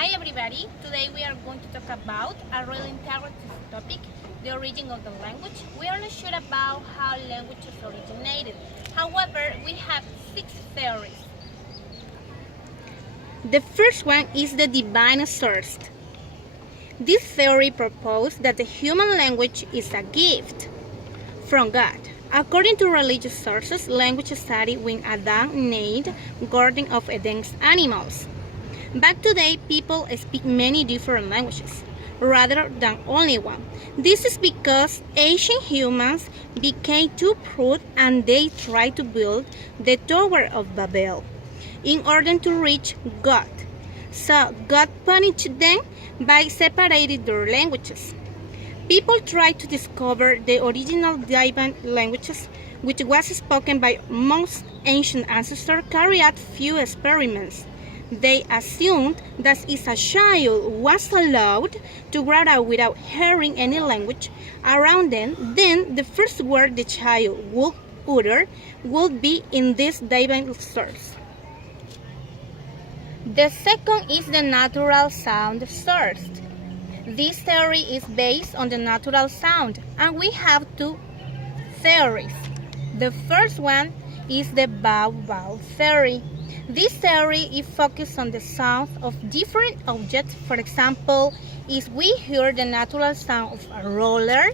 Hi everybody, today we are going to talk about a really interesting topic, the origin of the language. We are not sure about how languages originated. However, we have 6 theories. The first one is the divine source. This theory proposed that the human language is a gift from God. According to religious sources, language started when Adam named Garden of Eden's animals. But today, people speak many different languages, rather than only one. This is because ancient humans became too proud and they tried to build the Tower of Babel in order to reach God. So God punished them by separating their languages. People tried to discover the original divine languages, which was spoken by most ancient ancestors, carried out few experiments. They assumed that if a child was allowed to grow up without hearing any language around them, then the first word the child would utter would be in this divine source. The second is the natural sound source. This theory is based on the natural sound, and we have 2 theories. The first one is the bow-bow theory. This theory is focused on the sound of different objects. For example, if we hear the natural sound of a roller,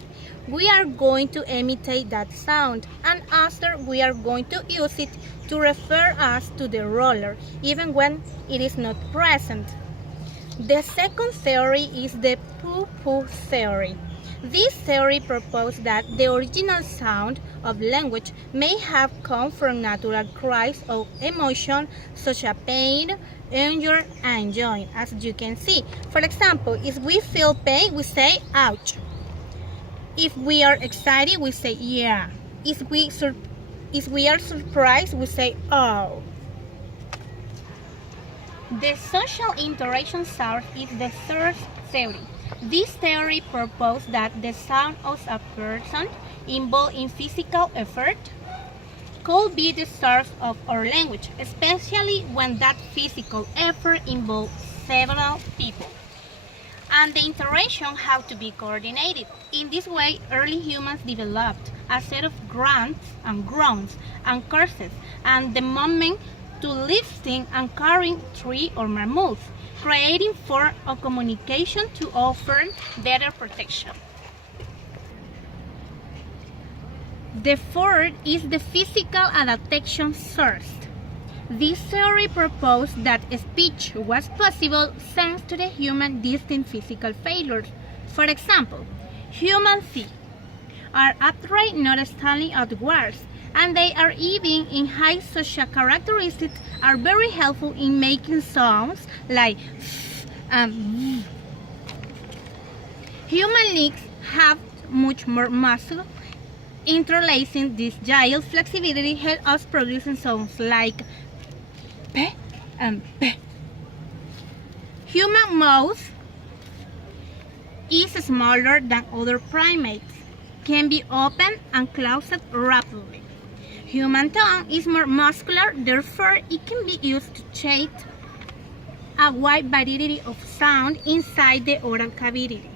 we are going to imitate that sound, and after we are going to use it to refer us to the roller, even when it is not present. The second theory is the poo-poo theory. This theory proposed that the original sound of language may have come from natural cries of emotion such as pain, anger, and joy, as you can see. For example, if we feel pain, we say ouch. If we are excited, we say yeah. If we are surprised, we say oh. The social interaction source is the third theory. This theory proposed that the sound of a person involved in physical effort could be the source of our language, especially when that physical effort involves several people. And the interaction had to be coordinated. In this way, early humans developed a set of grunts and groans and curses, and the movement to lifting and carrying 3 or more moves, creating form of communication to offer better protection. The fourth is the physical adaptation source. This theory proposed that speech was possible thanks to the human distinct physical failures. For example, human feet are upright, not standing outwards, and they are even in height. Such characteristics are very helpful in making sounds like Human legs have much more muscle. Interlacing this giant flexibility helps us producing sounds like P and P. Human mouth is smaller than other primates, can be opened and closed rapidly. Human tongue is more muscular, therefore it can be used to shape a wide variety of sound inside the oral cavity.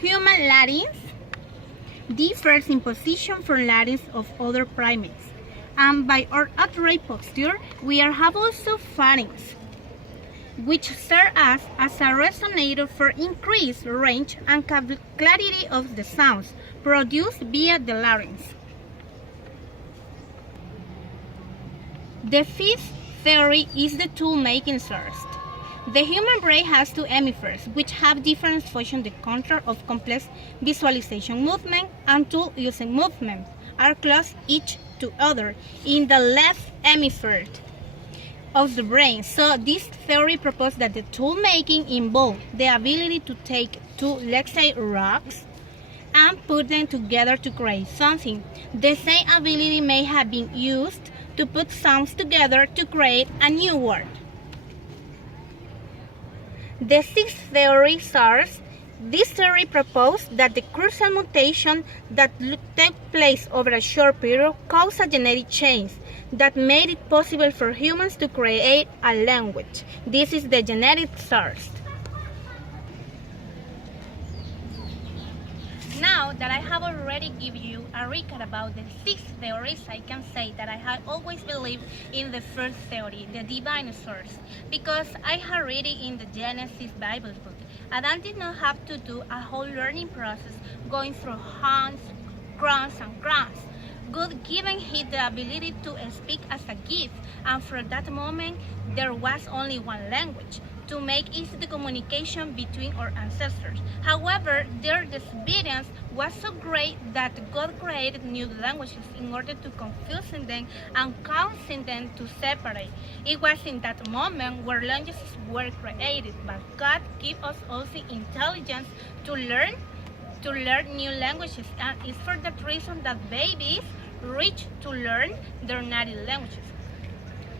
Human larynx differs in position from larynx of other primates, and by our upright posture, we have also pharynx, which serve as a resonator for increased range and clarity of the sounds produced via the larynx. The fifth theory is the tool-making source. The human brain has 2 hemispheres, which have different functions. The control of complex visualization movement and tool-using movement are close each to other in the left hemisphere of the brain. So this theory proposed that the tool-making involved the ability to take 2, let's say, rocks, and put them together to create something. The same ability may have been used to put sounds together to create a new word. The sixth theory source. This theory proposed that the crucial mutation that took place over a short period caused a genetic change that made it possible for humans to create a language. This is the genetic source. Now that I have already given you a recap about the 6 theories, I can say that I have always believed in the first theory, the divine source, because I had read it in the Genesis Bible book, and I did not have to do a whole learning process going through hunts, grunts, and grunts. God given him the ability to speak as a gift, and from that moment there was only one language to make easy the communication between our ancestors. However, their disobedience was so great that God created new languages in order to confuse them and causing them to separate. It was in that moment where languages were created, but God gave us also intelligence to learn new languages, and it's for that reason that babies reach to learn their native languages.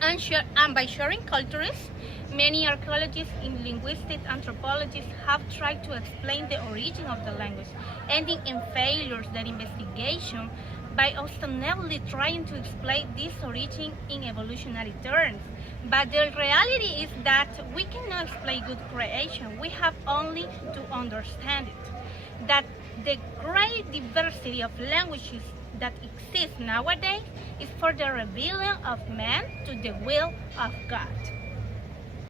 And by sharing cultures, many archaeologists and linguistic anthropologists have tried to explain the origin of the language, ending in failures their investigation by ostensibly trying to explain this origin in evolutionary terms. But the reality is that we cannot explain good creation, we have only to understand it. That the great diversity of languages that exist nowadays is for the revealing of man to the will of God.